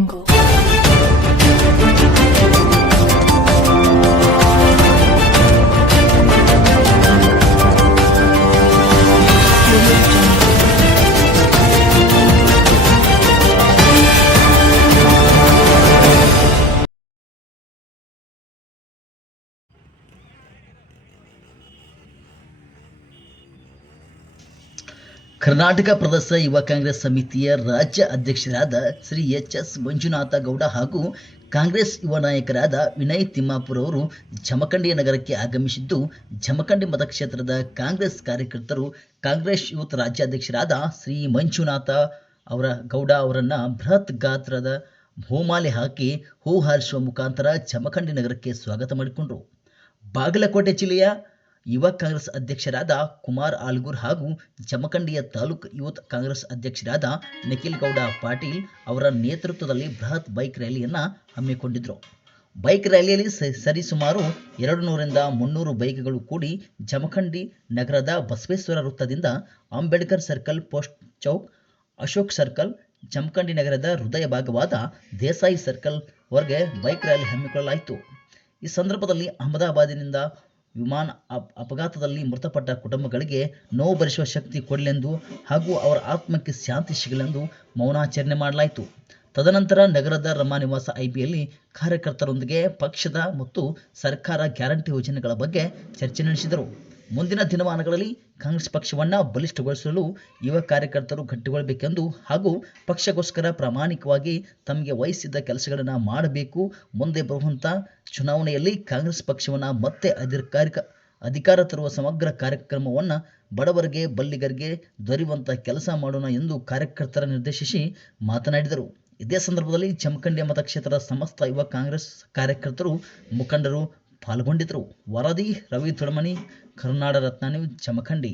jungle Karnataka ಪ್ರದೇಶ ಯುವ ಕಾಂಗ್ರೆಸ್ ಸಮಿತಿಯ ರಾಜ್ಯ ಅಧ್ಯಕ್ಷರಾದ ಶ್ರೀ ಎಚ್ ಎಸ್ ಮಂಜುನಾಥ ಗೌಡ ಹಾಗೂ ಕಾಂಗ್ರೆಸ್ ಯುವ ನಾಯಕರಾದ ವಿನಯ್ ತಿಮ್ಮಾಪುರ ಅವರು ಜಮಖಂಡಿ ನಗರಕ್ಕೆ ಆಗಮಿಸಿದ್ದು, ಜಮಖಂಡಿ ಮತಕ್ಷೇತ್ರದ ಕಾಂಗ್ರೆಸ್ ಕಾರ್ಯಕರ್ತರು ಕಾಂಗ್ರೆಸ್ ಯೂತ್ ರಾಜ್ಯಾಧ್ಯಕ್ಷರಾದ ಶ್ರೀ ಮಂಜುನಾಥ ಅವರ ಗೌಡ ಅವರನ್ನ ಬೃಹತ್ ಗಾತ್ರದ ಹೂಮಾಲೆ ಹಾಕಿ ಹೂ ಹಾರಿಸುವ ಮುಖಾಂತರ ಜಮಖಂಡಿ ನಗರಕ್ಕೆ ಸ್ವಾಗತ ಮಾಡಿಕೊಂಡರು. ಬಾಗಲಕೋಟೆ ಜಿಲ್ಲೆಯ ಯುವ ಕಾಂಗ್ರೆಸ್ ಅಧ್ಯಕ್ಷರಾದ ಕುಮಾರ್ ಆಲ್ಗೂರ್ ಹಾಗೂ ಜಮಖಂಡಿಯ ತಾಲೂಕು ಯೂತ್ ಕಾಂಗ್ರೆಸ್ ಅಧ್ಯಕ್ಷರಾದ ನಿಖಿಲ್ ಗೌಡ ಪಾಟೀಲ್ ಅವರ ನೇತೃತ್ವದಲ್ಲಿ ಬೃಹತ್ ಬೈಕ್ ರ್ಯಾಲಿಯನ್ನು ಹಮ್ಮಿಕೊಂಡಿದ್ದರು ಬೈಕ್ ರ್ಯಾಲಿಯಲ್ಲಿ ಸರಿಸುಮಾರು ಎರಡು ನೂರಿಂದ ಮುನ್ನೂರು ಬೈಕ್ಗಳು ಕೂಡಿ ಜಮಖಂಡಿ ನಗರದ ಬಸವೇಶ್ವರ ವೃತ್ತದಿಂದ Ambedkar circle post Chowk, Ashok circle, Jamkhandi ನಗರದ ಹೃದಯ ಭಾಗವಾದ ದೇಸಾಯಿ ಸರ್ಕಲ್ ವರೆಗೆ ಬೈಕ್ ರ್ಯಾಲಿ ಹಮ್ಮಿಕೊಳ್ಳಲಾಯಿತು. ಈ ಸಂದರ್ಭದಲ್ಲಿ ಅಹಮದಾಬಾದಿನಿಂದ ವಿಮಾನ ಅಪ್ ಅಪಘಾತದಲ್ಲಿ ಮೃತಪಟ್ಟ ಕುಟುಂಬಗಳಿಗೆ ನೋವು ಭರಿಸುವ ಶಕ್ತಿ ಕೊಡಲೆಂದು ಹಾಗೂ ಅವರ ಆತ್ಮಕ್ಕೆ ಶಾಂತಿ ಸಿಗಲೆಂದು ಮೌನಾಚರಣೆ ಮಾಡಲಾಯಿತು. ತದನಂತರ ನಗರದ ರಮಾನಿವಾಸ ಐಬಿಯಲ್ಲಿ ಕಾರ್ಯಕರ್ತರೊಂದಿಗೆ ಪಕ್ಷದ ಮತ್ತು ಸರ್ಕಾರ ಗ್ಯಾರಂಟಿ ಯೋಜನೆಗಳ ಬಗ್ಗೆ ಚರ್ಚೆ ನಡೆಸಿದರು. ಮುಂದಿನ ದಿನಮಾನಗಳಲ್ಲಿ ಕಾಂಗ್ರೆಸ್ ಪಕ್ಷವನ್ನು ಬಲಿಷ್ಠಗೊಳಿಸಲು ಯುವ ಕಾರ್ಯಕರ್ತರು ಗಟ್ಟಿಗೊಳ್ಳಬೇಕೆಂದು ಹಾಗೂ ಪಕ್ಷಕ್ಕೋಸ್ಕರ ಪ್ರಾಮಾಣಿಕವಾಗಿ ತಮಗೆ ವಹಿಸಿದ್ದ ಕೆಲಸಗಳನ್ನು ಮಾಡಬೇಕು, ಮುಂದೆ ಬರುವಂಥ ಚುನಾವಣೆಯಲ್ಲಿ ಕಾಂಗ್ರೆಸ್ ಪಕ್ಷವನ್ನು ಮತ್ತೆ ಅಧಿಕಾರಿಕ, ಅಧಿಕಾರ ತರುವ ಸಮಗ್ರ ಕಾರ್ಯಕ್ರಮವನ್ನು ಬಡವರಿಗೆ, ಬಲ್ಲಿಗರಿಗೆ ದೊರೆಯುವಂಥ ಕೆಲಸ ಮಾಡೋಣ ಎಂದು ಕಾರ್ಯಕರ್ತರ ನಿರ್ದೇಶಿಸಿ ಮಾತನಾಡಿದರು. ಇದೇ ಸಂದರ್ಭದಲ್ಲಿ ಜಮಖಂಡಿ ಮತಕ್ಷೇತ್ರದ ಸಮಸ್ತ ಯುವ ಕಾಂಗ್ರೆಸ್ ಕಾರ್ಯಕರ್ತರು ಮುಖಂಡರು ಪಾಲ್ಗೊಂಡಿದ್ದರು. ವರದಿ ರವಿ ತುಳಮಣಿ కరుణాడరత్నాన్ని చమకండి.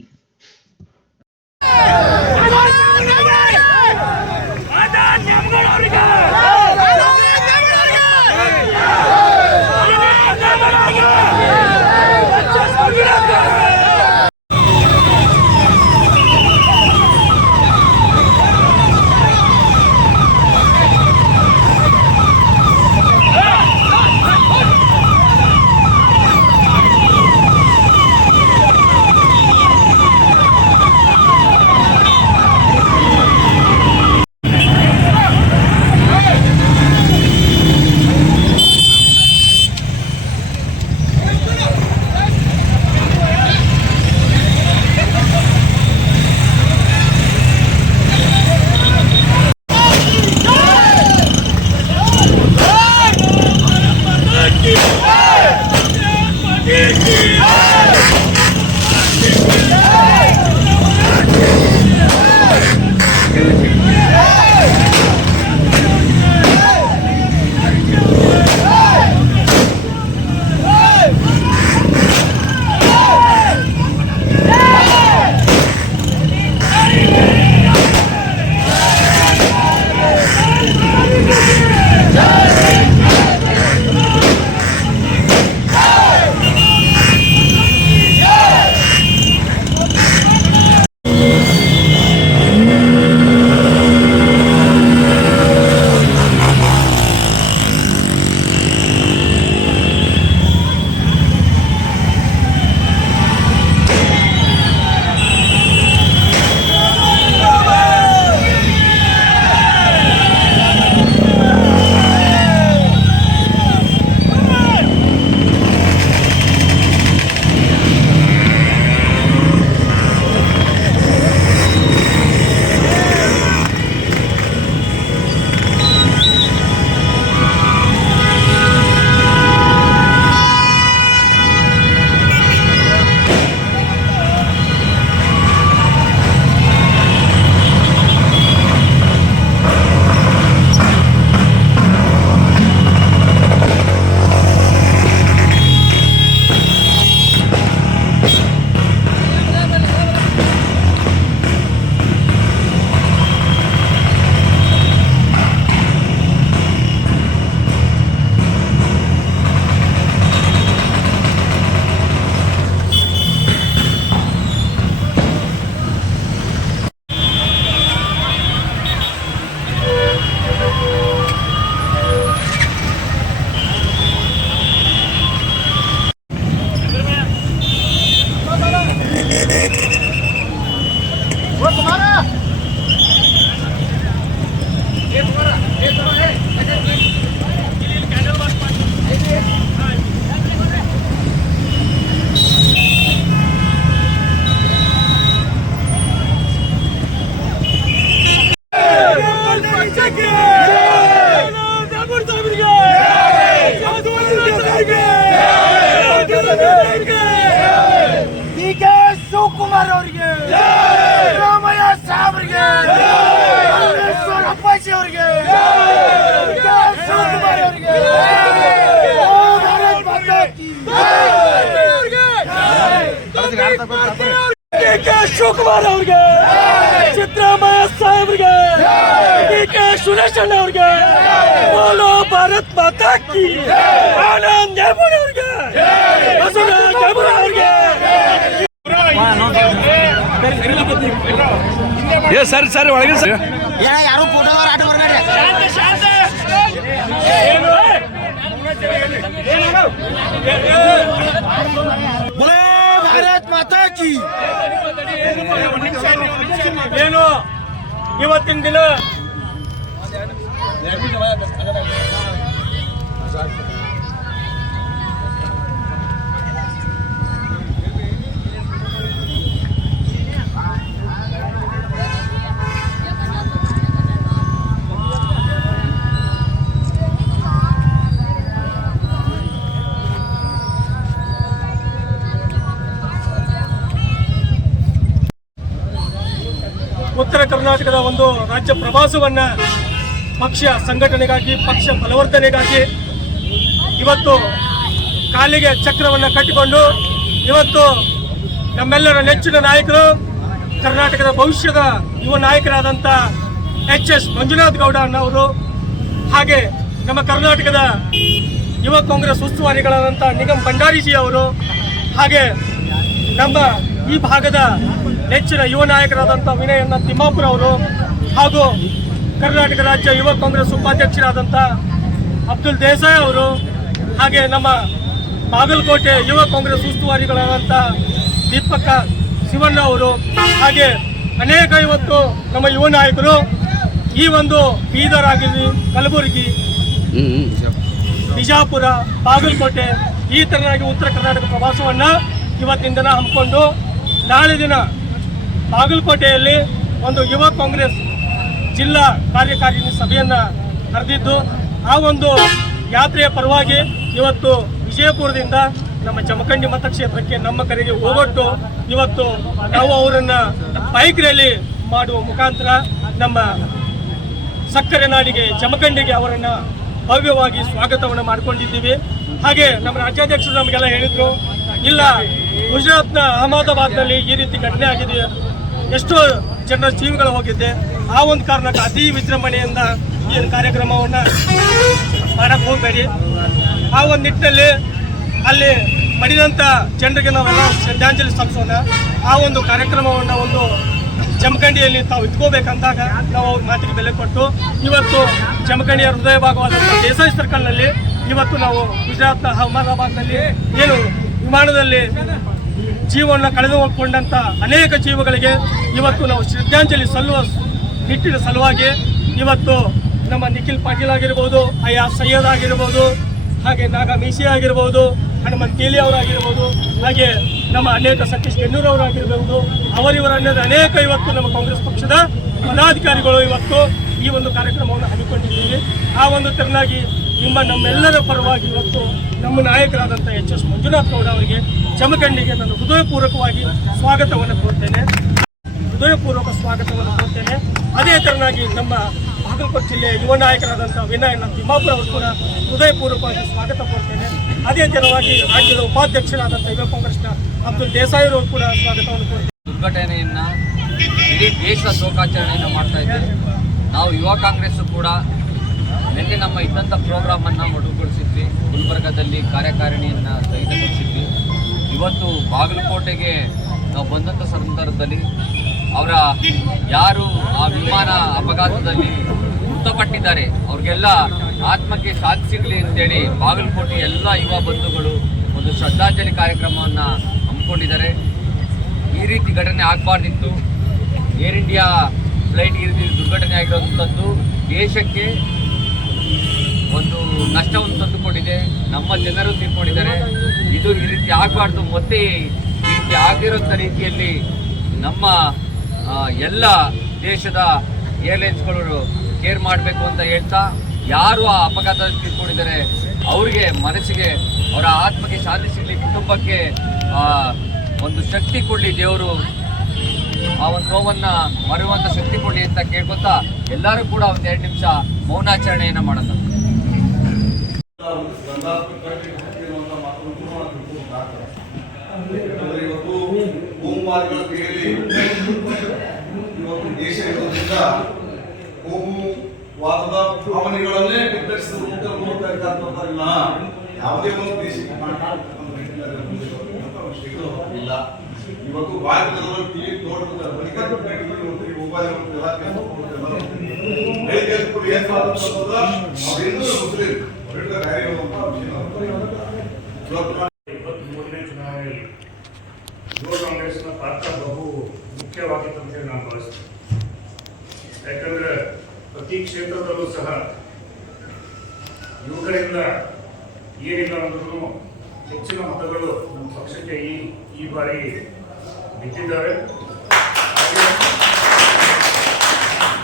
ಶಿವಕುಮಾರ್ ಅವ್ರಿಗೆ ಸಿದ್ದರಾಮಯ್ಯ ಸಾಹೇಬ್ರಿಗೆ ಡಿ ಕೆ ಸುರೇಶ್ ಅಣ್ಣ ಅವ್ರಿಗೆ ಬೋಲೋ ಭಾರತ್ ಮಾತಾ ಕಿ ಆನಂದ್ ನೇಬುಡಿ ಅವ್ರಿಗೆ ಬಸವರಾಜ್ ನೇಬುಡಿ ಅವ್ರಿಗೆ ಏ ಸರ್ ಸರ್ ಒಳಗೆ ಸರ್ ಯಾರು ಫೋಟೋದವ್ರು ಆಟ ಬರ್ಬೇಡ್ರಿ ಬೋಲೋ ಏನು ಮಾತಾ ಕಿ ಏನು? ಇವತ್ತಿನ ದಿನ ರಾಜ್ಯ ಪ್ರವಾಸವನ್ನ ಪಕ್ಷ ಸಂಘಟನೆಗಾಗಿ, ಪಕ್ಷ ಬಲವರ್ಧನೆಗಾಗಿ ಇವತ್ತು ಕಾಲಿಗೆ ಚಕ್ರವನ್ನ ಕಟ್ಟಿಕೊಂಡು ಇವತ್ತು ನಮ್ಮೆಲ್ಲರ ನೆಚ್ಚಿನ ನಾಯಕರು, ಕರ್ನಾಟಕದ ಭವಿಷ್ಯದ ಯುವ ನಾಯಕರಾದಂಥ ಎಚ್ ಎಸ್ ಮಂಜುನಾಥ್ ಗೌಡ ಅಣ್ಣವರು ಹಾಗೆ ನಮ್ಮ ಕರ್ನಾಟಕದ ಯುವ ಕಾಂಗ್ರೆಸ್ ಉಸ್ತುವಾರಿಗಳಾದಂಥ ನಿಗಮ್ ಭಂಡಾರಿಜಿ ಅವರು, ಹಾಗೆ ನಮ್ಮ ಈ ಭಾಗದ ನೆಚ್ಚಿನ ಯುವ ನಾಯಕರಾದಂಥ ವಿನಯನ್ನ ತಿಮ್ಮಾಪುರ ಅವರು ಹಾಗೂ ಕರ್ನಾಟಕ ರಾಜ್ಯ ಯುವ ಕಾಂಗ್ರೆಸ್ ಉಪಾಧ್ಯಕ್ಷರಾದಂಥ ಅಬ್ದುಲ್ ದೇಸಾಯಿ ಅವರು ಹಾಗೆ ನಮ್ಮ ಬಾಗಲಕೋಟೆ ಯುವ ಕಾಂಗ್ರೆಸ್ ಉಸ್ತುವಾರಿಗಳಾದಂಥ ದೀಪಕ ಶಿವಣ್ಣ ಅವರು ಹಾಗೆ ಅನೇಕ ಇವತ್ತು ನಮ್ಮ ಯುವ ನಾಯಕರು ಈ ಒಂದು ಬೀದರ್ ಆಗಿರಲಿ ಕಲಬುರಗಿ, ಬಿಜಾಪುರ, ಬಾಗಲಕೋಟೆ ಈ ತರನಾಗಿ ಉತ್ತರ ಕರ್ನಾಟಕ ಪ್ರವಾಸವನ್ನ ಇವತ್ತಿನ ದಿನ ಹಮ್ಮಿಕೊಂಡು ನಾಳೆ ದಿನ ಬಾಗಲಕೋಟೆಯಲ್ಲಿ ಒಂದು ಯುವ ಕಾಂಗ್ರೆಸ್ ಜಿಲ್ಲಾ ಕಾರ್ಯಕಾರಿಣಿ ಸಭೆಯನ್ನು ಕರೆದಿದ್ದು, ಆ ಒಂದು ಯಾತ್ರೆಯ ಪರವಾಗಿ ಇವತ್ತು ವಿಜಯಪುರದಿಂದ ನಮ್ಮ ಜಮಖಂಡಿ ಮತಕ್ಷೇತ್ರಕ್ಕೆ ನಮ್ಮ ಕರೆಗೆ ಹೋಗೊಟ್ಟು ಇವತ್ತು ನಾವು ಅವರನ್ನು ಬೈಕ್ ರ್ಯಾಲಿ ಮಾಡುವ ಮುಖಾಂತರ ನಮ್ಮ ಸಕ್ಕರೆ ನಾಡಿಗೆ, ಜಮಖಂಡಿಗೆ ಅವರನ್ನು ಭವ್ಯವಾಗಿ ಸ್ವಾಗತವನ್ನು ಮಾಡಿಕೊಂಡಿದ್ದೀವಿ. ಹಾಗೆ ನಮ್ಮ ರಾಜ್ಯಾಧ್ಯಕ್ಷರು ನಮಗೆಲ್ಲ ಹೇಳಿದರು, ಇಲ್ಲ, ಗುಜರಾತ್ನ ಅಹಮದಾಬಾದ್ನಲ್ಲಿ ಈ ರೀತಿ ಘಟನೆ ಆಗಿದೆ, ಎಷ್ಟೋ ಜನರ ಜೀವಗಳು ಹೋಗಿದ್ದೆ ಆ ಒಂದು ಕಾರಣಕ್ಕೆ ಅತಿ ವಿಜೃಂಭಣೆಯಿಂದ ಒಂದು ಕಾರ್ಯಕ್ರಮವನ್ನ ಮಾಡಕ್ ಹೋಗಬೇಡಿ. ಆ ಒಂದು ನಿಟ್ಟಿನಲ್ಲಿ ಅಲ್ಲಿ ಮಡಿದಂತ ಜನರಿಗೆ ನಾವೆಲ್ಲ ಶ್ರದ್ಧಾಂಜಲಿ ಸಲ್ಲಿಸೋಣ. ಆ ಒಂದು ಕಾರ್ಯಕ್ರಮವನ್ನು ಒಂದು ಜಮಖಂಡಿಯಲ್ಲಿ ತಾವು ಇಟ್ಕೋಬೇಕಂದಾಗ ನಾವು ಅವ್ರ ಮಾತಿಗೆ ಬೆಲೆ ಕೊಟ್ಟು, ಇವತ್ತು ಜಮಖಂಡಿಯ ಹೃದಯ ಭಾಗವಾದಂಥ ದೇಸಾಯಿ ಸರ್ಕಲ್ನಲ್ಲಿ ಇವತ್ತು ನಾವು ಗುಜರಾತ್ನ ಅಹಮದಾಬಾದ್ನಲ್ಲಿ ಏನು ವಿಮಾನದಲ್ಲಿ ಜೀವವನ್ನು ಕಳೆದುಕೊಂಡಂತ ಅನೇಕ ಜೀವಗಳಿಗೆ ಇವತ್ತು ನಾವು ಶ್ರದ್ಧಾಂಜಲಿ ಸಲ್ಲುವ ನಿಟ್ಟಿನ ಸಲುವಾಗಿ ಇವತ್ತು ನಮ್ಮ ನಿಖಿಲ್ ಪಾಟೀಲ್ ಆಗಿರ್ಬೋದು, ಅಯ್ಯ ಸೈಯದ್ ಆಗಿರ್ಬೋದು, ಹಾಗೆ ನಾಗ ಮೀಸಿ ಆಗಿರ್ಬೋದು, ಹನುಮಂತ್ ಕೇಲಿ ಅವರಾಗಿರ್ಬೋದು, ಹಾಗೆ ನಮ್ಮ ಅನೇಕ ಸತೀಶ್ ಅವರಾಗಿರ್ಬೋದು ಅನ್ನೋದು ಅನೇಕ ಇವತ್ತು ನಮ್ಮ ಕಾಂಗ್ರೆಸ್ ಪಕ್ಷದ ಪದಾಧಿಕಾರಿಗಳು ಇವತ್ತು ಈ ಒಂದು ಕಾರ್ಯಕ್ರಮವನ್ನು ಹಮ್ಮಿಕೊಂಡಿದ್ದೀವಿ ಆ ಒಂದು ತೆರನಾಗಿ ನಿಮ್ಮ ನಮ್ಮೆಲ್ಲರ ಪರವಾಗಿ ಇವತ್ತು ನಮ್ಮ ನಾಯಕರಾದಂಥ ಎಚ್ ಎಸ್ ಮಂಜುನಾಥ್ ಗೌಡ ಅವರಿಗೆ ಜಮಖಂಡಿಗೆ ನಾನು ಹೃದಯಪೂರ್ವಕವಾಗಿ ಸ್ವಾಗತವನ್ನು ಕೋರ್ತೇನೆ ಹೃದಯಪೂರ್ವಕ ಸ್ವಾಗತವನ್ನು ಕೊಡ್ತೇನೆ ಅದೇ ತರನಾಗಿ ನಮ್ಮ ಬಾಗಲಕೋಟೆ ಜಿಲ್ಲೆಯ ಯುವ ನಾಯಕರಾದಂಥ ವಿನಯನ ತಿಮ್ಮಾಪುರ ಅವರು ಕೂಡ ಹೃದಯಪೂರ್ವಕವಾಗಿ ಸ್ವಾಗತ ಕೊಡ್ತೇನೆ ಅದೇ ತರವಾಗಿ ರಾಜ್ಯದ ಉಪಾಧ್ಯಕ್ಷರಾದಂಥ ಯುವ ಕಾಂಗ್ರೆಸ್ನ ಅಬ್ದುಲ್ ದೇಸಾಯಿ ಅವರು ಕೂಡ ಸ್ವಾಗತವನ್ನು ಕೊಡ್ತೇನೆ ದುರ್ಘಟನೆಯನ್ನು ಇಡೀ ದೇಶದ ಶೋಕಾಚರಣೆಯನ್ನು ಮಾಡ್ತಾ ಇದ್ದೇವೆ ನಾವು ಯುವ ಕಾಂಗ್ರೆಸ್ ಕೂಡ ನಿನ್ನೆ ನಮ್ಮ ಇದ್ದಂಥ ಪ್ರೋಗ್ರಾಮನ್ನು ಮೊಟಕುಗೊಳಿಸಿದ್ವಿ ಗುಲ್ಬರ್ಗದಲ್ಲಿ ಕಾರ್ಯಕಾರಿಣಿಯನ್ನು ಸ್ಥಗಿತಗೊಳಿಸಿದ್ವಿ. ಇವತ್ತು ಬಾಗಲಕೋಟೆಗೆ ನಾವು ಬಂದಂಥ ಸಂದರ್ಭದಲ್ಲಿ ಅವರ ಯಾರು ಆ ವಿಮಾನ ಅಪಘಾತದಲ್ಲಿ ಮೃತಪಟ್ಟಿದ್ದಾರೆ, ಅವ್ರಿಗೆಲ್ಲ ಆತ್ಮಕ್ಕೆ ಶಾಂತಿ ಸಿಗಲಿ ಅಂತೇಳಿ ಬಾಗಲಕೋಟೆ ಎಲ್ಲ ಯುವ ಬಂಧುಗಳು ಒಂದು ಶ್ರದ್ಧಾಂಜಲಿ ಕಾರ್ಯಕ್ರಮವನ್ನು ಹಮ್ಮಿಕೊಂಡಿದ್ದಾರೆ. ಈ ರೀತಿ ಘಟನೆ ಆಗಬಾರ್ದಿತ್ತು. ಏರ್ ಇಂಡಿಯಾ ಫ್ಲೈಟ್ ಈ ರೀತಿ ದುರ್ಘಟನೆ ಆಗಿರೋಂಥದ್ದು ದೇಶಕ್ಕೆ ಒಂದು ನಷ್ಟವನ್ನು ತಂದುಕೊಂಡಿದೆ ನಮ್ಮ ಜನರು ತೀರ್ಕೊಂಡಿದ್ದಾರೆ ಇದು ಈ ರೀತಿ ಆಗಬಾರ್ದು. ಮತ್ತೆ ಈ ರೀತಿ ಆಗಿರೋಂಥ ರೀತಿಯಲ್ಲಿ ನಮ್ಮ ಎಲ್ಲ ದೇಶದ ಏರ್ಲೈನ್ಸ್ಗಳು ಕೇರ್ ಮಾಡಬೇಕು ಅಂತ ಹೇಳ್ತಾ, ಯಾರು ಆ ಅಪಘಾತದಲ್ಲಿ ತಿಳ್ಕೊಂಡಿದ್ದಾರೆ ಅವರಿಗೆ ಮನಸ್ಸಿಗೆ, ಅವರ ಆತ್ಮಕ್ಕೆ ಶಾಂತಿ ಸಿಗಲಿ, ಕುಟುಂಬಕ್ಕೆ ಒಂದು ಶಕ್ತಿ ಕೊಡಲಿ ದೇವರು. ಆ ಒಂದು ನೋವನ್ನು ಮರೆಯುವಂಥ ಶಕ್ತಿ ಕೊಡಲಿ ಅಂತ ಕೇಳ್ಕೊತಾ, ಎಲ್ಲರೂ ಕೂಡ ಒಂದು ಎರಡು ನಿಮಿಷ ಮೌನಾಚರಣೆಯನ್ನು ಮಾಡೋಣ ಯಾಕಂದ್ರೆ ಇವತ್ತು ಭೂಮಾರಿಗಳ ಕೈಯಲ್ಲಿ ಇವತ್ತು ದೇಶ ಇರೋದ್ರಿಂದ ಕೋಮುವಾದದ ಭಾವನೆಗಳನ್ನೇ ಬಿತ್ತರಿಸಿದ ಮೂಲಕ ನೋಡ್ತಾ ಇರ್ತಕ್ಕಂಥದ್ದನ್ನ ಯಾವುದೇ ಒಂದು ದೇಶಕ್ಕೆ ಇಲ್ಲ. ಇವತ್ತು ಭಾರತದವರು ಟಿವಿ ನೋಡ್ತಾರೆ ಬಳಿಕ ಇವತ್ತು ಮೊಬೈಲ್ ಏನ್ ಅವರಿಂದ ಮುಸ್ಲಿಂ. ವಿಷಯ ಇವತ್ತು ಇಪ್ಪತ್ತ್ಮೂರನೇ ಚುನಾವಣೆಯಲ್ಲಿ ಯುವ ಕಾಂಗ್ರೆಸ್ನ ಪಾತ್ರ ಬಹು ಮುಖ್ಯವಾಗಿತ್ತು ಅಂತೇಳಿ ನಾನು ಭಾವಿಸ್ತೇನೆ ಯಾಕಂದ್ರೆ ಪ್ರತಿ ಕ್ಷೇತ್ರದಲ್ಲೂ ಸಹ ಯುವಕರಿಂದ ಏನಿಲ್ಲ ಅಂದ್ರೂ ಹೆಚ್ಚಿನ ಮತಗಳು ನಮ್ಮ ಪಕ್ಷಕ್ಕೆ ಈ ಈ ಬಾರಿ ಬಿದ್ದಿದ್ದಾವೆ.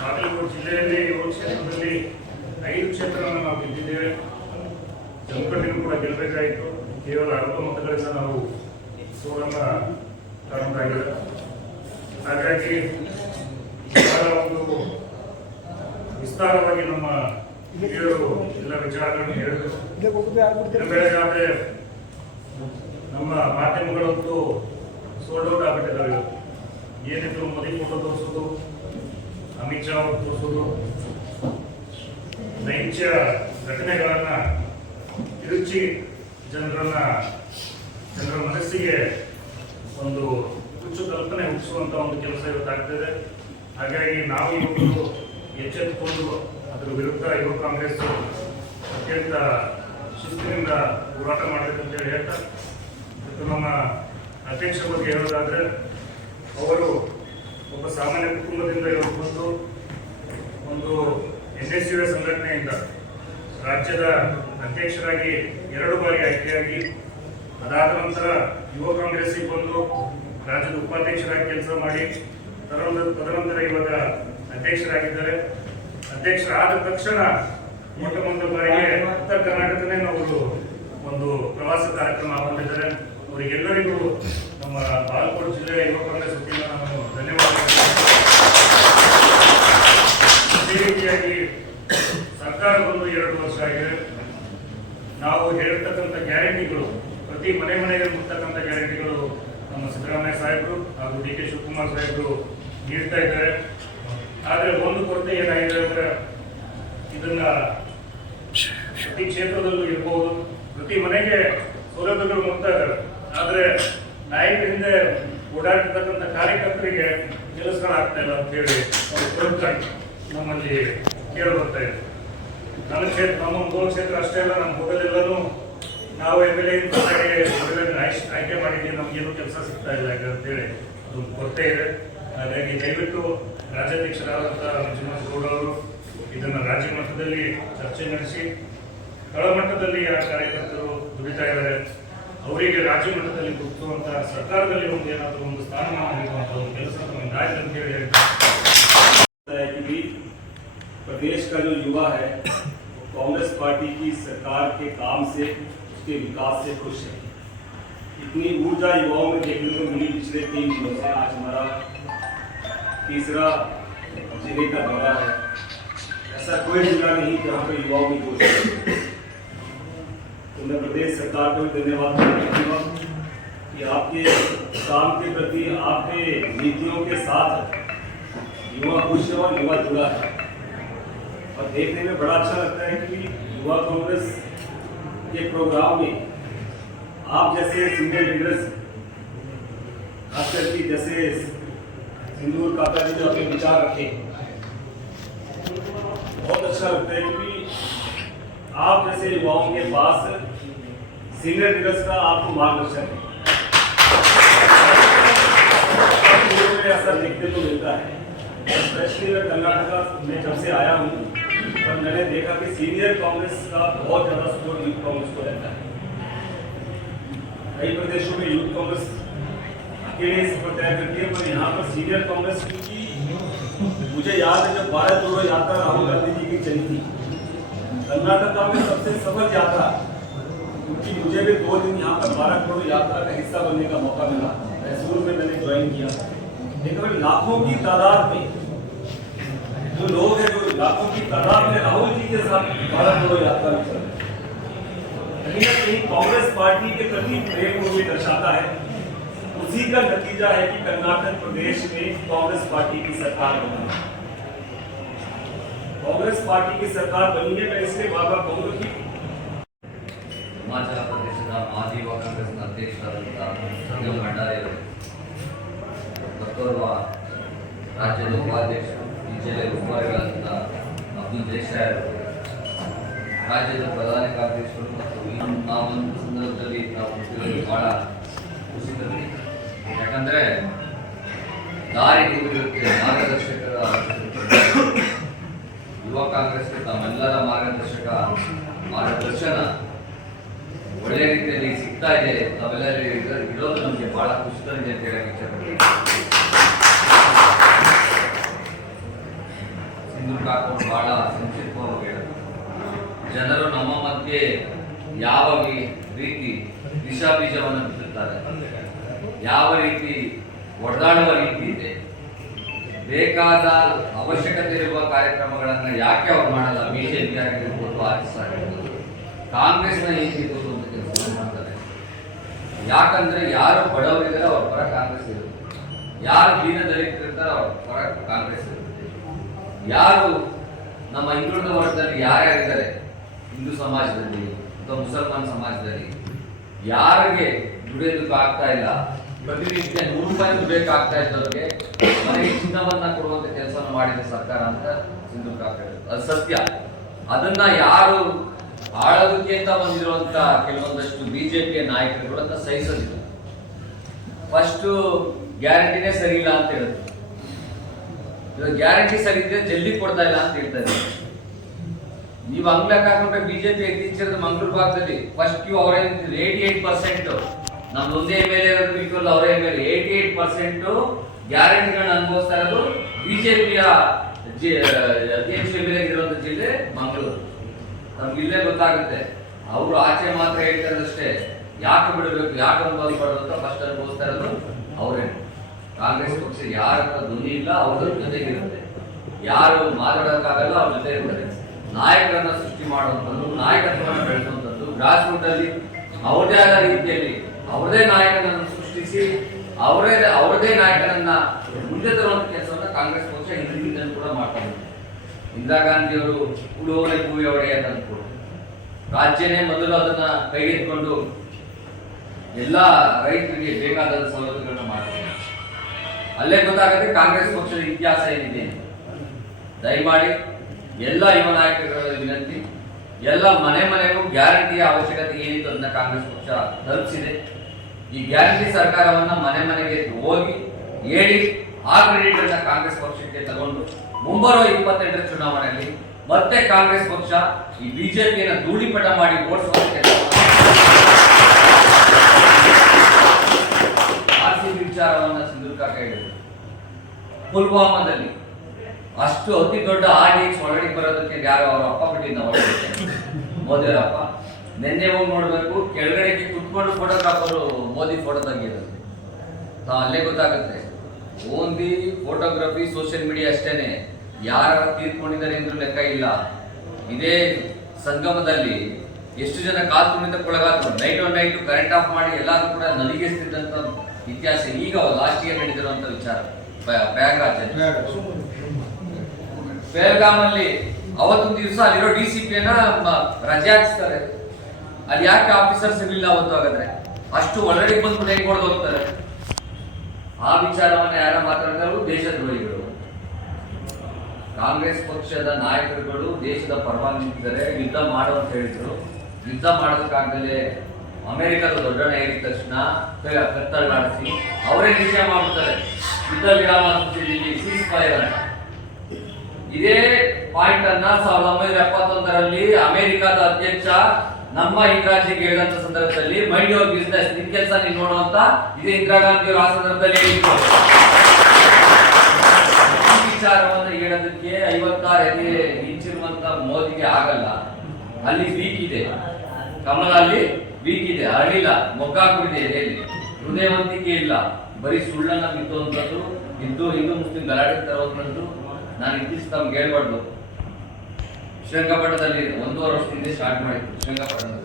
ಬಾಗಲಕೋಟೆ ಜಿಲ್ಲೆಯಲ್ಲಿ ಏಳು ಕ್ಷೇತ್ರದಲ್ಲಿ ಐದು ಕ್ಷೇತ್ರಗಳನ್ನು ನಾವು ಗೆದ್ದಿದ್ದೇವೆ. ಜಮಖಂಡಿನೂ ಕೂಡ ಗೆಲ್ಲಬೇಕಾಯಿತು. ಕೇವಲ ಅಲ್ಪ ಮತಗಳಿಂದ ನಾವು ಸೋಲನ್ನ ಕಾಣಬೇಕಾಗಿದೆ ಹಾಗಾಗಿ ಒಂದು ವಿಸ್ತಾರವಾಗಿ ನಮ್ಮ ಎಲ್ಲ ವಿಚಾರಗಳನ್ನು ಹೇಳಿದ್ರು ಬೆಳಗಾದ್ರೆ ನಮ್ಮ ಮಾಧ್ಯಮಗಳಂತೂ ಸೋಲ್ಡ್ ಔಟ್ ಇವತ್ತು. ಏನಿದ್ರು ಮೋದಿ ಫೋಟೋ ತೋರಿಸೋದು, ಅಮಿತ್ ಶಾ ಅವರು ತೋರಿಸೋದು, ನೈಜ ಘಟನೆಗಳನ್ನ ತಿರುಚಿ ಜನರನ್ನ, ಜನರ ಮನಸ್ಸಿಗೆ ಒಂದು ಹುಚ್ಚು ಕಲ್ಪನೆ ಹುಟ್ಟಿಸುವಂತ ಒಂದು ಕೆಲಸ ಇವತ್ತಾಗ್ತಿದೆ ಹಾಗಾಗಿ ನಾವು ಇವತ್ತು ಎಚ್ಚೆತ್ತುಕೊಂಡು ಅದರ ವಿರುದ್ಧ ಯುವ ಕಾಂಗ್ರೆಸ್ ಅತ್ಯಂತ ಶಿಸ್ತಿನಿಂದ ಹೋರಾಟ ಮಾಡಬೇಕು ಅಂತೇಳಿ ಹೇಳ್ತಾ ಮತ್ತು ನಮ್ಮ ಅಧ್ಯಕ್ಷ ಬಗ್ಗೆ ಹೇಳೋದಾದ್ರೆ, ಅವರು ಒಬ್ಬ ಸಾಮಾನ್ಯ ಕುಟುಂಬದಿಂದ ಇವರು ಬಂದು ಒಂದು ಎನ್ ಎಸ್ ಯು ಸಂಘಟನೆಯಿಂದ ರಾಜ್ಯದ ಅಧ್ಯಕ್ಷರಾಗಿ ಎರಡು ಬಾರಿ ಆಯ್ಕೆಯಾಗಿ, ಅದಾದ ನಂತರ ಯುವ ಕಾಂಗ್ರೆಸ್ಸಿಗೆ ಬಂದು ರಾಜ್ಯದ ಉಪಾಧ್ಯಕ್ಷರಾಗಿ ಕೆಲಸ ಮಾಡಿ, ತದನಂತರ ಇವಾಗ ಅಧ್ಯಕ್ಷರಾಗಿದ್ದಾರೆ. ಅಧ್ಯಕ್ಷರಾದ ತಕ್ಷಣ ಮೊಟ್ಟ ಮೊದಲ ಬಾರಿಗೆ ಉತ್ತರ ಕರ್ನಾಟಕನೇ ಅವರು ಒಂದು ಪ್ರವಾಸ ಕಾರ್ಯಕ್ರಮ ಹೊಂದಿದ್ದಾರೆ ಅವರಿಗೆಲ್ಲರಿಗೂ ನಮ್ಮ ಬಾಗಲಕೋಟೆ ಜಿಲ್ಲೆಯ ಯುವ ಕಾಂಗ್ರೆಸ್ ವತಿಯಿಂದ ನಾನು ಧನ್ಯವಾದಗಳು. ಅದೇ ರೀತಿಯಾಗಿ ಸರ್ಕಾರ ಬಂದು ಎರಡು ವರ್ಷ ಆಗಿದೆ. ನಾವು ಹೇಳ್ತಕ್ಕಂಥ ಗ್ಯಾರಂಟಿಗಳು, ಪ್ರತಿ ಮನೆ ಮನೆಗೆ ಮುಟ್ತಕ್ಕಂಥ ಗ್ಯಾರಂಟಿಗಳು ನಮ್ಮ ಸಿದ್ದರಾಮಯ್ಯ ಸಾಹೇಬರು ಹಾಗೂ ಡಿ ಕೆ ಶಿವಕುಮಾರ್ ಸಾಹೇಬರು ನೀಡ್ತಾ ಇದ್ದಾರೆ ಆದರೆ ಒಂದು ಕೊರತೆ ಏನಾಗಿದೆ ಅಂದ್ರೆ ಇದನ್ನ ಪ್ರತಿ ಕ್ಷೇತ್ರದಲ್ಲೂ ಇರಬಹುದು ಪ್ರತಿ ಮನೆಗೆ ಸೌಲಭ್ಯಗಳು ಮುಟ್ತಾ ಇದ್ದಾರೆ ಆದ್ರೆ ನಾಯಕರ ಹಿಂದೆ ಓಡಾಡ್ತಕ್ಕಂಥ ಕಾರ್ಯಕರ್ತರಿಗೆ ಕೆಲಸಗಳಾಗ್ತಾ ಇಲ್ಲ ಅಂತ ಹೇಳಿ ಒಂದು ಕೊರತೆ ನಮ್ಮಲ್ಲಿ ಕೇಳಿ ಬರ್ತಾ ಇದೆ ನನ್ನ ಕ್ಷೇತ್ರ ನಮ್ಮ ಮೂರು ಕ್ಷೇತ್ರ ಅಷ್ಟೇ ಅಲ್ಲ ನಮ್ಮ ಹೋಗಲೆಲ್ಲನೂ ನಾವು ಎಮ್ ಎಲ್ ಎ ಆಯ್ಕೆ ಮಾಡಿದ್ದೀವಿ ನಮಗೇನು ಕೆಲಸ ಸಿಗ್ತಾ ಇಲ್ಲ ಈಗ ಅಂತೇಳಿ ಅದೊಂದು ಕೊರತೆ ಇದೆ ಹಾಗಾಗಿ ದಯವಿಟ್ಟು ರಾಜ್ಯಾಧ್ಯಕ್ಷರಾದಂಥ ಮಂಜುನಾಥ್ ಗೌಡ ಅವರು ಇದನ್ನು ರಾಜ್ಯ ಮಟ್ಟದಲ್ಲಿ ಚರ್ಚೆ ನಡೆಸಿ ತಳಮಟ್ಟದಲ್ಲಿ ಆ ಕಾರ್ಯಕರ್ತರು ದುಡಿತಾ ಇದ್ದಾರೆ ಅವರಿಗೆ ರಾಜ್ಯ ಮಟ್ಟದಲ್ಲಿ ಗುರುತಿಸುವಂತ ಸರ್ಕಾರದಲ್ಲಿ ಒಂದು ಏನಾದರೂ ಒಂದು ಸ್ಥಾನಮಾನ ನೀಡುವಂತ ಒಂದು ಕೆಲಸ ನಮ್ಗೆ ಅಂತ ಹೇಳಿ ಹೇಳ್ತಾರೆ है कि भी प्रदेश का जो युवा है वो कांग्रेस पार्टी की सरकार के काम से, उसके विकास से खुश है। इतनी ऊर्जा युवाओं में देखने को मिली पिछले तीन दिनों से। आज हमारा तीसरा ज़िले का दौरा है। ऐसा कोई जिला नहीं जहाँ पर युवाओं की जोश तो मैं प्रदेश सरकार को भी धन्यवाद देना चाहूँगा कि आपके काम के प्रति, आपके नीतियों के साथ युवा खुश है और युवा जुड़ा है। और देखने में बड़ा अच्छा लगता है कि युवा कांग्रेस के प्रोग्राम में आप जैसे सीनियर लीडर्स खासकर जैसे सिंदूर काका जी जो अपने विचार रखे, बहुत अच्छा लगता है कि आप जैसे युवाओं के पास सीनियर लीडर्स का आपको मार्गदर्शन है। ऐसा देखने को मिलता है। स्पेशली मैं कर्नाटका में जब से आया हूँ तब मैंने देखा कि सीनियर कांग्रेस का बहुत ज़्यादा सपोर्ट यूथ कांग्रेस को रहता है। कई प्रदेशों में यूथ कांग्रेस अकेले सफ़र तय करती है, पर यहाँ पर सीनियर कांग्रेस क्योंकि मुझे याद है जब भारत जोड़ो यात्रा राहुल गांधी जी की चली थी। कर्नाटका में सबसे सफल यात्रा, क्योंकि मुझे भी दो दिन यहाँ पर भारत जोड़ो यात्रा का हिस्सा बनने का मौका मिला। मैसूर में मैंने ज्वाइन किया। लेकिन लाखों की तादाद में जो लोग हैं जो लाखों की तादाद में राहुल जी के साथ भारत जोड़ो यात्रा में चल रहे हैं कहीं ना कहीं कांग्रेस पार्टी के प्रति प्रेम को भी दर्शाता है उसी का नतीजा है कि कर्नाटक प्रदेश में कांग्रेस पार्टी की सरकार बनी है कांग्रेस पार्टी की सरकार बनी है मैं इसलिए बार बार कहूंगा कि ಹಿಮಾಚಲ ಪ್ರದೇಶದ ಮಾಜಿ ಯುವ ಕಾಂಗ್ರೆಸ್ನ ಅಧ್ಯಕ್ಷರಾದಂಥ ಸಂಗಮ್ ಭಂಡಾರಿ ಅವರು ಮತ್ತೋರ್ವ ರಾಜ್ಯದ ಉಪಾಧ್ಯಕ್ಷರು ಈ ಜಿಲ್ಲೆಯ ಉಸ್ತುವಾರಿಗಳಾದಂಥ ಅಬ್ದುಲ್ ದೇಸಾಯಿ ರಾಜ್ಯದ ಪ್ರಧಾನ ಕಾರ್ಯದರ್ಶಿಗಳು ಮತ್ತು ನಾವೊಂದು ಸಂದರ್ಭದಲ್ಲಿ ನಾವು ತಿಳಿದು ಬಹಳ ಖುಷಿ ತಂದಿದೆ. ಯಾಕಂದರೆ ದಾರಿ ನೀಡುವುದಕ್ಕೆ ಮಾರ್ಗದರ್ಶಕರ ಯುವ ಕಾಂಗ್ರೆಸ್ಗೆ ತಮ್ಮೆಲ್ಲರ ಮಾರ್ಗದರ್ಶಕ, ಮಾರ್ಗದರ್ಶನ ಒಳ್ಳೆ ರೀತಿಯಲ್ಲಿ ಸಿಗ್ತಾ ಇದೆ ತಾವೆಲ್ಲರೂ ಇರೋದು ನಮಗೆ ಬಹಳ ಖುಷಿ ಅಂತ ಹೇಳಕ್ಕೆ ಇಷ್ಟಪಡ್ತೀನಿ ಸಿಂಧು ಭಾಳ ಸಂಕ್ಷಿಪ್ತವಾಗಿ ಜನರು ನಮ್ಮ ಮಧ್ಯೆ ಯಾವ ರೀತಿ ವಿಷ ಬೀಜವನ್ನು ಬಿತ್ತುತ್ತಾರೆ? ಯಾವ ರೀತಿ ಒಡೆದಾಡುವ ರೀತಿ ಇದೆ? ಬೇಕಾದ ಅವಶ್ಯಕತೆ ಇರುವ ಕಾರ್ಯಕ್ರಮಗಳನ್ನು ಯಾಕೆ ಅವ್ರು ಮಾಡಲ್ಲ? ಬಿಜೆಪಿ ಆಗಿರ್ಬೋದು, ಆರ್ ಎಸ್ ಆಗಿರ್ಬೋದು. ಕಾಂಗ್ರೆಸ್ನ ಏನಿರ್ಬೋದು ಅಂತ ಮಾಡ್ತಾರೆ? ಯಾಕಂದ್ರೆ ಯಾರು ಬಡವರಿದ್ದಾರೆ ಅವ್ರ ಪರ ಕಾಂಗ್ರೆಸ್ ಇರುತ್ತೆ. ಯಾರು ದೀನ ದಲಿತರಿರ್ತಾರೆ ಅವ್ರ ಪರ ಕಾಂಗ್ರೆಸ್ ಇರುತ್ತೆ. ಯಾರು ನಮ್ಮ ಹಿಂದುಳಿದ ವರ್ಗದಲ್ಲಿ ಯಾರ್ಯಾರಿದ್ದಾರೆ? ಹಿಂದೂ ಸಮಾಜದಲ್ಲಿ ಅಥವಾ ಮುಸಲ್ಮಾನ್ ಸಮಾಜದಲ್ಲಿ? ಯಾರಿಗೆ ದುಡಿಯೋದಕ್ಕೆ ಆಗ್ತಾ ಇಲ್ಲ? ಪ್ರತಿನಿತ್ಯ ನೂರು ರೂಪಾಯಿ ದುಡಿಯೋಕ್ಕಾಗ್ತಾ ಇದ್ದವ್ರಿಗೆ ಮನೆಗೆ ಚಿನ್ನವನ್ನ ಕೊಡುವಂತ ಕೆಲಸವನ್ನು ಮಾಡಿದ ಸರ್ಕಾರ ಅಂತ ಸಿಂಧು ಕಾಕಡೆ ಅದು ಸತ್ಯ. ಅದನ್ನ ಯಾರು ಆಳೋದಕ್ಕೆ ಅಂತ ಬಂದಿರುವಂತ ಕೆಲವೊಂದಷ್ಟು ಬಿಜೆಪಿಯ ನಾಯಕರುಗಳು ಅಂತ ಸಹಿಸೋದಿಲ್ಲ. ಫಸ್ಟ್ ಗ್ಯಾರಂಟಿನೇ ಸರಿ ಇಲ್ಲ ಅಂತ ಹೇಳಿದ್ರು ಇವಾಗ ಗ್ಯಾರಂಟಿ ಸರಿ ಇದ್ರೆ ಜಲ್ದಿ ಕೊಡ್ತಾ ಇಲ್ಲ ಅಂತ ಹೇಳ್ತಾ ಇದ್ದಾರೆ. ನೀವು ಹಂಗ್ ಲೆಕ್ಕ ಹಾಕೊಂಡ್ರೆ ಬಿಜೆಪಿ ಇತ್ತೀಚಿನ ಮಂಗಳೂರು ಭಾಗದಲ್ಲಿ ಫಸ್ಟ್ ಕ್ಯೂ ಅವರೇ ಏಯ್ಟಿ ಏಟ್ ಪರ್ಸೆಂಟ್ ಒಂದೇ ಎಂ ಎಲ್ ಎ ಇರೋದು ಅವರೇ M L eighty eight percent ಗ್ಯಾರಂಟಿಗಳನ್ನ ಅನುಭವಿಸ್ತಾ ಇರೋದು ಬಿಜೆಪಿಯ ಅಧ್ಯಕ್ಷ ಎಂ ಎಲ್ ಇರುವಂತ ಜಿಲ್ಲೆ ಮಂಗಳೂರು. ನಮ್ಗೆ ಇಲ್ಲೇ ಗೊತ್ತಾಗುತ್ತೆ. ಅವರು ಆಚೆ ಮಾತ್ರ ಹೇಳ್ತಾರಷ್ಟೇ ಯಾಕೆ ಬಿಡಬೇಕು, ಯಾಕೆ ಅನುಭವಿಸ್ಬಾರ್ದು ಅಂತ ಫಸ್ಟ್ ಅನುಭವಿಸ್ತಾ ಇರೋದು ಅವರೇ. ಕಾಂಗ್ರೆಸ್ ಪಕ್ಷ ಯಾರ ಧ್ವನಿ ಇಲ್ಲ, ಅವ್ರ ಜೊತೆಗಿರುತ್ತೆ. ಯಾರು ಮಾತಾಡೋಕ್ಕಾಗಲ್ಲ, ಅವ್ರ ಜೊತೆ ಇರ್ತಾರೆ ನಾಯಕರನ್ನ ಸೃಷ್ಟಿ ಮಾಡುವಂಥದ್ದು, ನಾಯಕತ್ವವನ್ನು ಬೆಳೆಸುವಂಥದ್ದು ಗ್ರಾಸ್ ರೂಟ್ ಅಲ್ಲಿ ಅವ್ರದೇ ಆದ ರೀತಿಯಲ್ಲಿ ಅವ್ರದೇ ನಾಯಕನನ್ನು ಸೃಷ್ಟಿಸಿ, ಅವರೇ, ಅವರದೇ ನಾಯಕನನ್ನ ಮುಂದೆ ತರುವಂತ ಕೆಲಸವನ್ನ ಕಾಂಗ್ರೆಸ್ ಪಕ್ಷ ಹಿಂದಿನಿಂದ ಕೂಡ ಮಾಡ್ತಾ ಬಂದಿದೆ ಇಂದಿರಾ ಗಾಂಧಿ ಅವರು ಉಳುವನೆ ಕೂವಿ ಅಂತ ಅಂದ್ಕೊಂಡು ರಾಜ್ಯನೇ ಮೊದಲು ಅದನ್ನ ಕೈಗೆತ್ಕೊಂಡು ಎಲ್ಲ ರೈತರಿಗೆ ಬೇಕಾದ ಸವಲತ್ತುಗಳು ಮಾಡ್ತಾರೆ ಅಲ್ಲೇ ಗೊತ್ತಾಗುತ್ತೆ ಕಾಂಗ್ರೆಸ್ ಪಕ್ಷದ ಇತಿಹಾಸ ಏನಿದೆ. ದಯಮಾಡಿ ಎಲ್ಲ ಯುವ ನಾಯಕರ ವಿನಂತಿ, ಎಲ್ಲ ಮನೆ ಮನೆಗೂ ಗ್ಯಾರಂಟಿಯ ಅವಶ್ಯಕತೆ ಏನಿತ್ತು ಅದನ್ನ ಕಾಂಗ್ರೆಸ್ ಪಕ್ಷ ತಲುಪಿಸಿದೆ ಈ ಗ್ಯಾರಂಟಿ ಸರ್ಕಾರವನ್ನ ಮನೆ ಮನೆಗೆ ಹೋಗಿ ಹೇಳಿ ಆ ಕ್ರೆಡಿಟ್ ಅನ್ನ ಕಾಂಗ್ರೆಸ್ ಪಕ್ಷಕ್ಕೆ ತಗೊಂಡು ಮುಂಬರುವ ಇಪ್ಪತ್ತೆಂಟರ ಚುನಾವಣೆಯಲ್ಲಿ ಮತ್ತೆ ಕಾಂಗ್ರೆಸ್ ಪಕ್ಷ ಈ ಬಿಜೆಪಿಯನ್ನು ಧೂಳಿಪಟ ಮಾಡಿ ಓಡಿಸುವ ಆರ್ ಸಿ ಕಾಕ ವಿಚಾರವನ್ನ ಹೇಳಿದ್ರು ಪುಲ್ವಾಮಾದಲ್ಲಿ. ಅಷ್ಟು ಅತಿ ದೊಡ್ಡ ಆಡಿಯನ್ಸ್ ಒಳಗಡೆ ಬರೋದಕ್ಕೆ ಯಾರು ಅವರ ಅಪ್ಪ ಬಿಟ್ಟಿದ್ದ ಒಳಗಡೆ ಮೋದಿಯವರಪ್ಪ. ನಿನ್ನೆ ಹೋಗಿ ನೋಡ್ಬೇಕು ಕೆಳಗಡೆ ಕುತ್ಕೊಂಡು ಫೋಟೋಗ್ರಾಫರು ಮೋದಿ ಫೋಟೋ ತೆಗಿಯೋದು. ತಾವ್ ಅಲ್ಲೇ ಗೊತ್ತಾಗುತ್ತೆ. ಓನ್ಲಿ ಫೋಟೋಗ್ರಫಿ ಸೋಷಿಯಲ್ ಮೀಡಿಯಾ ಅಷ್ಟೇನೆ. ಯಾರು ತೀರ್ಕೊಂಡಿದ್ದಾರೆ ಎಂದ್ರೂ ಲೆಕ್ಕ ಇಲ್ಲ. ಇದೇ ಸಂಗಮದಲ್ಲಿ ಎಷ್ಟು ಜನ ಕಾಲ್ ತುಳಿತಕ್ಕೊಳಗಾದ್ರು night on night current off ಮಾಡಿ ಎಲ್ಲರೂ ಕೂಡ ನಲಿಗೆಸ್ತಿದ್ದಂತ ಇತಿಹಾಸ ಈಗ ಲಾಸ್ಟ್ ಇಯರ್ ನಡೆದಿರುವಂತ ವಿಚಾರ. ಪ್ರ- ಪ್ರಯಾಗ್ರಾಜ್ ಅಲ್ಲಿ. ಅವತ್ತೊಂದು ದಿವಸ ಅಲ್ಲಿರೋ ಡಿ ಸಿ ಪಿಯನ್ನ ರಜೆ ಹಾಕಿಸ್ತಾರೆ. ಅಲ್ಲಿ ಯಾಕೆ ಆಫೀಸರ್ಸ್ ಇರಲಿಲ್ಲ ಅವತ್ತು ಹಾಗಾದ್ರೆ? ಅಷ್ಟು ಒಳಗಡೆ ಬಂದು ಹೆಂಗ್ ಕೊಡ್ದು ಹೋಗ್ತಾರೆ? ಆ ವಿಚಾರವನ್ನ ಯಾರ ಮಾತಾಡಿದ್ರು ದೇಶದ್ರೋಹಿಗಳು ಕಾಂಗ್ರೆಸ್ ಪಕ್ಷದ ನಾಯಕರುಗಳು ದೇಶದ ಪರವಾಗಿ ನಿಂತಿದ್ದಾರೆ. ಯುದ್ಧ ಮಾಡು ಅಂತ ಹೇಳಿದ್ರು. ಯುದ್ಧ ಮಾಡೋದಕ್ಕಾಗಲೇ ಅಮೆರಿಕದ ದೊಡ್ಡ ಹೇಳಿದ ತಕ್ಷಣ ಕತ್ತಲಾಡಿಸಿ ಅವರೇ ನಿಶ್ಚಯ ಮಾಡುತ್ತಾರೆ. ಯುದ್ಧ ವಿರಾಮ ಸೀಸ್ ಫೈರ್ ಅಂತ ಇದೇ ಪಾಯಿಂಟ್ ಅನ್ನ ಸಾವಿರದ ಒಂಬೈನೂರ ಎಪ್ಪತ್ತೊಂದರಲ್ಲಿ ಅಮೆರಿಕದ ಅಧ್ಯಕ್ಷ ನಮ್ಮ ರಾಜ್ಯಕ್ಕೆ ಹೇಳಿದಂತ ಸಂದರ್ಭದಲ್ಲಿ ಮೈಂಡ್ ಯುವರ್ ಬಿಸ್ನೆಸ್ ನಿನ್ ಕೆಲಸ ನೀನ್ ನೋಡುವಂತ ಇದೇ ಇಂದಿರಾ ಗಾಂಧಿ ಅವರು ಆ ಸಂದರ್ಭದಲ್ಲಿ ವಿಚಾರವನ್ನು ಹೇಳೋದಕ್ಕೆ ಐವತ್ತಾರು ಎದೆ ಮೋದಿಗೆ ಆಗಲ್ಲ. ಅಲ್ಲಿ ವೀಕ್ ಇದೆ. ಕಮಲ ಅಲ್ಲಿ ಇದೆ ಅರಳಿಲ್ಲ ಮೊಗ್ಗಾಕ್ಬಿಟ್ಟಿದೆ ಎದೆಯಲ್ಲಿ ಹೃದಯವಂತಿಕೆ ಇಲ್ಲ. ಬರೀ ಸುಳ್ಳನ್ನ ಬಿತ್ತುವಂಥದ್ದು ಹಿಂದೂ ಹಿಂದೂ ಮುಸ್ಲಿಂ ಗಲಾಟೆ ತರುವಂಥದ್ದು ನಾನು ಇತ್ತೀಚೆಗೆ ತಮ್ಗೆ ಹೇಳ್ಬಾರ್ದು. ಶ್ರೀರಂಗಪಟ್ಟಣದಲ್ಲಿ ಒಂದೂವರೆ ವರ್ಷದಿಂದ ಸ್ಟಾರ್ಟ್ ಮಾಡಿದ್ರು ಶ್ರೀರಂಗಪಟ್ಟಣದಲ್ಲಿ.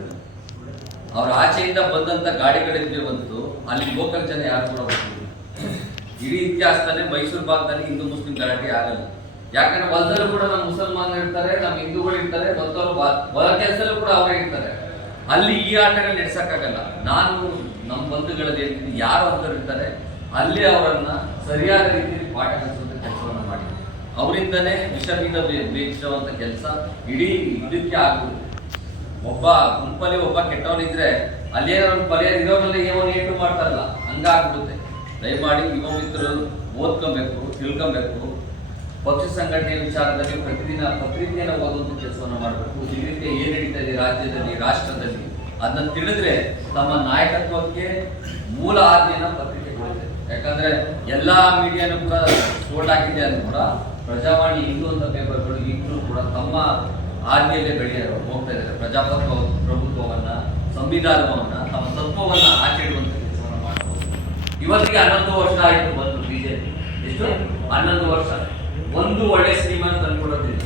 ಅವ್ರ ಆಚೆಯಿಂದ ಬಂದಂತ ಗಾಡಿಗಳಿದ್ರೆ ಬಂತು ಅಲ್ಲಿ ಲೋಕಲ್ ಜನ ಯಾರು ಕೂಡ ಬರ್ತಿದ್ರು ಇಡೀ ಇತಿಹಾಸದಲ್ಲಿ ಮೈಸೂರು ಭಾಗದಲ್ಲಿ ಹಿಂದೂ ಮುಸ್ಲಿಂ ಗಲಾಟೆ ಆಗಲ್ಲ. ಯಾಕಂದ್ರೆ ಹೊಲದಲ್ಲೂ ಕೂಡ ನಮ್ಮ ಮುಸಲ್ಮಾನರು ಇರ್ತಾರೆ, ನಮ್ಮ ಹಿಂದೂಗಳು ಇರ್ತಾರೆ ಮತ್ತವರು ಹೊಲ ಕೆಲಸ ಅಲ್ಲಿ ಈ ಆಟಗಳು ನಡೆಸಕ್ಕಾಗಲ್ಲ. ನಾನು ನಮ್ಮ ಬಂಧುಗಳಲ್ಲಿ ಯಾರು ಅಂದರು ಇರ್ತಾರೆ, ಅಲ್ಲಿ ಅವರನ್ನ ಸರಿಯಾದ ರೀತಿಯಲ್ಲಿ ಪಾಠ ಕಲಿಸುವಂತ ಕೆಲಸವನ್ನು ಮಾಡಿ ಅವರಿಂದನೇ ವಿಷಬೀಜ ಬೀಜ ಬೀ- ಕೆಲಸ ಇಡೀ ಇದಕ್ಕೆ ಆಗುವುದು ಒಬ್ಬ ಗುಂಪಲ್ಲಿ ಒಬ್ಬ ಕೆಟ್ಟವನಿದ್ರೆ ಅಲ್ಲೇ ಒಂದು ಪರಿಹಾರ ಇರೋದ್ರಲ್ಲಿ ಏನೋ ಏಟು ಮಾಡ್ತಾರಲ್ಲ, ಹಂಗಾಗ್ಬಿಡುತ್ತೆ. ದಯಮಾಡಿ ಯುವ ಮಿತ್ರರು ಓದ್ಕೊಬೇಕು, ತಿಳ್ಕೊಬೇಕು. ಪಕ್ಷ ಸಂಘಟನೆಯ ವಿಚಾರದಲ್ಲಿ ಪ್ರತಿದಿನ ಪತ್ರಿಕೆಯನ್ನು ಓದುವಂತ ಕೆಲಸವನ್ನು ಮಾಡಬೇಕು. ಈ ರೀತಿ ಏನ್ ನಡೀತಾ ಇದೆ ರಾಜ್ಯದಲ್ಲಿ, ರಾಷ್ಟ್ರದಲ್ಲಿ? ಅದನ್ನ ತಿಳಿದ್ರೆ ತಮ್ಮ ನಾಯಕತ್ವಕ್ಕೆ ಮೂಲ ಆದ್ಯನ ಪತ್ರಿಕೆ ಕೊಡುತ್ತೆ. ಯಾಕಂದ್ರೆ ಎಲ್ಲಾ ಮೀಡಿಯಾನು ಕೂಡ ಸೋಲ್ಡ್ ಆಗಿದೆ ಅಂತ ಕೂಡ ಪ್ರಜಾವಾಣಿ ಹಿಂದೂ ಅಂತ ಪೇಪರ್ಗಳು ಈಗಲೂ ಕೂಡ ತಮ್ಮ ಆಜ್ಞೆಯಲ್ಲೇ ಬೆಳೆಯಲು ಹೋಗ್ತಾ ಇದ್ದಾರೆ. ಪ್ರಜಾಪ್ರಭುತ್ವ ಪ್ರಭುತ್ವವನ್ನ, ಸಂವಿಧಾನವನ್ನ, ತಮ್ಮ ತತ್ವವನ್ನ ಆಚರಿಸುವಂತ ಕೆಲಸವನ್ನ ಮಾಡಬಹುದು ಇವತ್ತಿಗೆ ಹನ್ನೊಂದು ವರ್ಷ ಆಯ್ತು ಬಂದು ಬಿಜೆಪಿ. ಎಷ್ಟು? ಹನ್ನೊಂದು ವರ್ಷ. ಒಂದು ಒಳ್ಳೆ ಸಿನಿಮಾ ತಂದ್ಕೊಡೋದಿಲ್ಲ.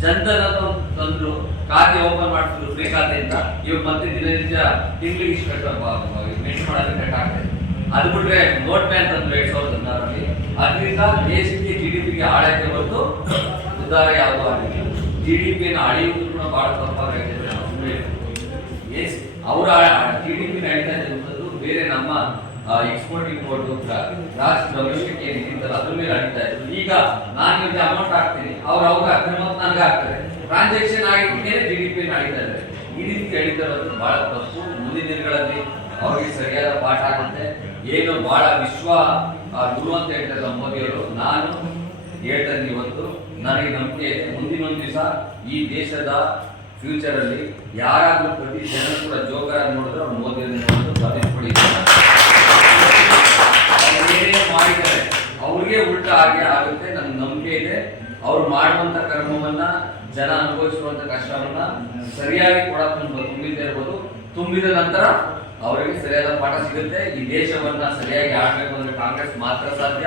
ಜನರನ್ನು ತಂದ್ರು ಖಾತೆ ಓಪನ್ ಮಾಡ್ತಿದ್ರು ಫ್ರೀ ಖಾತೆಯಿಂದ ಇವಾಗ ಮತ್ತೆ ದಿನನಿತ್ಯ ತಿಂಗಳಿಗೆ ಇಷ್ಟು ಕಟ್ಟ ಮಾಡೋದು ಕಟ್ ಆಗ್ತದೆ ಅದು ಬಿಟ್ರೆ ನೋಟ್ ಬ್ಯಾನ್ ತಂದ್ರು ಎರಡ್ ಸಾವಿರದ ಹದಿನಾರರಲ್ಲಿ ಅದರಿಂದ ದೇಶಕ್ಕೆ ಜಿ ಡಿ ಪಿಗೆ ಆಳಕ್ಕೆ ಹೊರತು ಉದ್ದಾರ ಯಾವುದು ಆಗಿಲ್ಲ. ಜಿ ಡಿ ಪಿನ ಅಳೆಯುವುದು ಕೂಡ ಬಹಳ ತಪ್ಪಾಗಿದೆ ಅವರ ಜಿ ಡಿ ಪಿನ ಅಳಿತಾ ಇರುವಂಥದ್ದು ಬೇರೆ ನಮ್ಮ ಎಕ್ಸ್ಪೋರ್ಟ್ ಇಂಪೋರ್ಟ್ ರಾಷ್ಟ್ರ ಡೊಮೆಸ್ಟಿಕ್ ಏನಿರ್ತಲ್ಲ ಅದ್ರ ಮೇಲೆ ನಡೀತಾ ಇದ್ರು ಈಗ ನಾನು ನಿಮಗೆ ಅಮೌಂಟ್ ಹಾಕ್ತೀನಿ. ಅವ್ರು ಹಾಕ್ತಾರೆ ಮತ್ತೆ ನನಗೆ ಹಾಕ್ತಾರೆ. ಟ್ರಾನ್ಸಾಕ್ಷನ್ ಆಗಿದ್ಮೇಲೆ ಜಿ ಡಿ ಪಿ ನಡೀತಾ ಇದೆ ಈ ರೀತಿ ಬಹಳ ತಪ್ಪು. ಮುಂದಿನ ದಿನಗಳಲ್ಲಿ ಅವರಿಗೆ ಸರಿಯಾದ ಪಾಠ ಆಗುತ್ತೆ. ಏನು ಬಹಳ ವಿಶ್ವ ಗುರು ಅಂತ ಹೇಳ್ತಾರೆ ಮೋದಿಯವರು ನಾನು ಹೇಳ್ತೇನೆ ಇವತ್ತು, ನನಗೆ ನಂಬಿಕೆ ಮುಂದಿನ ಒಂದು ದಿವಸ ಈ ದೇಶದ ಫ್ಯೂಚರ್ ಅಲ್ಲಿ ಯಾರಾದ್ರೂ ಪ್ರತಿ ಜನ ಕೂಡ ಜೋಕರ ನೋಡಿದ್ರೆ ಅವ್ರು ಮೋದಿ ನೋಡಿದ್ರು ಅವ್ರು ಏನೇ ಮಾಡಿದ್ದಾರೆ. ಅವ್ರಿಗೆ ಉಲ್ಟಾ ಹಾಗೆ ಆಗುತ್ತೆ ನನ್ಗೆ ನಂಬಿಕೆ ಇದೆ. ಅವ್ರು ಮಾಡುವಂತ ಕರ್ಮವನ್ನ ಜನ ಅನುಭವಿಸುವಂತ ಕಷ್ಟವನ್ನ ಸರಿಯಾಗಿ ಕೂಡ ತುಂಬ ತುಂಬಿದ್ದೇ ಇರ್ಬೋದು. ತುಂಬಿದ ನಂತರ ಅವರಿಗೆ ಸರಿಯಾದ ಪಾಠ ಸಿಗುತ್ತೆ. ಈ ದೇಶವನ್ನ ಸರಿಯಾಗಿ ಆಡಬೇಕು ಅಂದ್ರೆ ಕಾಂಗ್ರೆಸ್ ಮಾತ್ರ ಸಾಧ್ಯ.